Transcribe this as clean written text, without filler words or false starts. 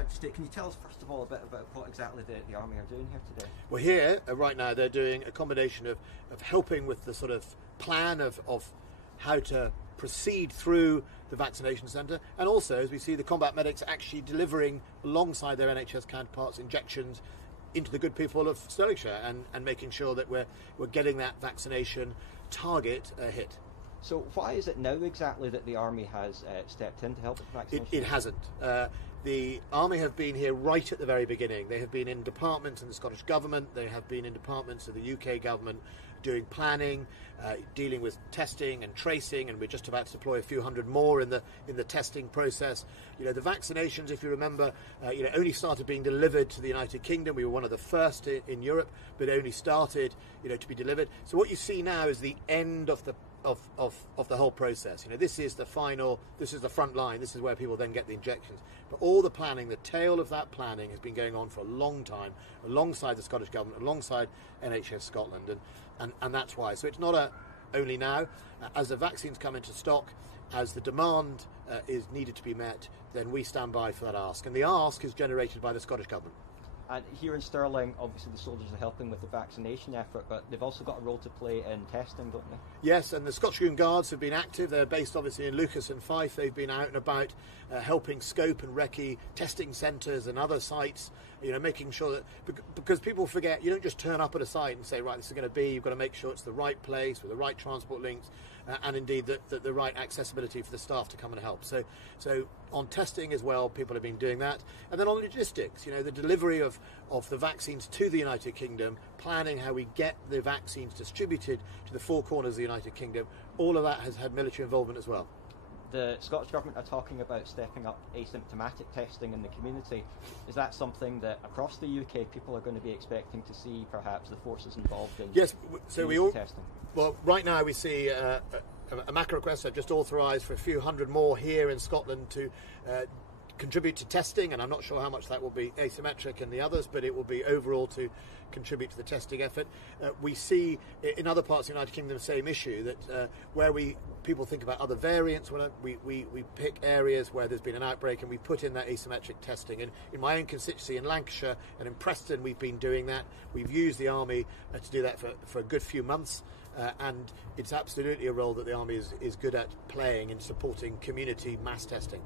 Secretary of State, can you tell us first of all a bit about what exactly the Army are doing here today? Well, here, right now, they're doing a combination of helping with the sort of plan of how to proceed through the vaccination centre, and also, as we see, the combat medics actually delivering alongside their NHS counterparts injections into the good people of Stirlingshire and making sure that we're getting that vaccination target hit. So why is it now exactly that the Army has stepped in to help with vaccination? It hasn't. The Army have been here right at the very beginning. They have been in departments in the Scottish Government, they have been in departments of the UK Government doing planning, dealing with testing and tracing, and we're just about to deploy a few hundred more in the testing process. You know, the vaccinations, if you remember, only started being delivered to the United Kingdom. We were one of the first in Europe, but only started, to be delivered. So what you see now is the end of the whole process. This is the front line, this is where people then get the injections. But all the planning, the tail of that planning has been going on for a long time, alongside the Scottish Government, alongside NHS Scotland, and that's why. So it's not only now. As the vaccines come into stock, as the demand is needed to be met, then we stand by for that ask. And the ask is generated by the Scottish Government. And here in Stirling, obviously the soldiers are helping with the vaccination effort, but they've also got a role to play in testing, don't they? Yes, and the Scottish Green Guards have been active. They're based obviously in Lucas and Fife. They've been out and about helping scope and recce testing centres and other sites, making sure that, because people forget, you don't just turn up at a site and say, right, this is going to be, you've got to make sure it's the right place with the right transport links, and indeed the right accessibility for the staff to come and help. So on testing as well, people have been doing that. And then on logistics, the delivery of the vaccines to the United Kingdom, planning how we get the vaccines distributed to the four corners of the United Kingdom, all of that has had military involvement as well. The Scottish Government are talking about stepping up asymptomatic testing in the community. Is that something that across the UK people are going to be expecting to see, perhaps, the forces involved in testing? Well, right now we see a MACA request. I've just authorised for a few hundred more here in Scotland to contribute to testing, and I'm not sure how much that will be asymmetric in the others, but it will be overall to contribute to the testing effort. We see in other parts of the United Kingdom the same issue, that where people think about other variants, we pick areas where there's been an outbreak and we put in that asymmetric testing. And in my own constituency in Lancashire and in Preston, we've been doing that. We've used the Army to do that for a good few months. And it's absolutely a role that the Army is good at playing in supporting community mass testing.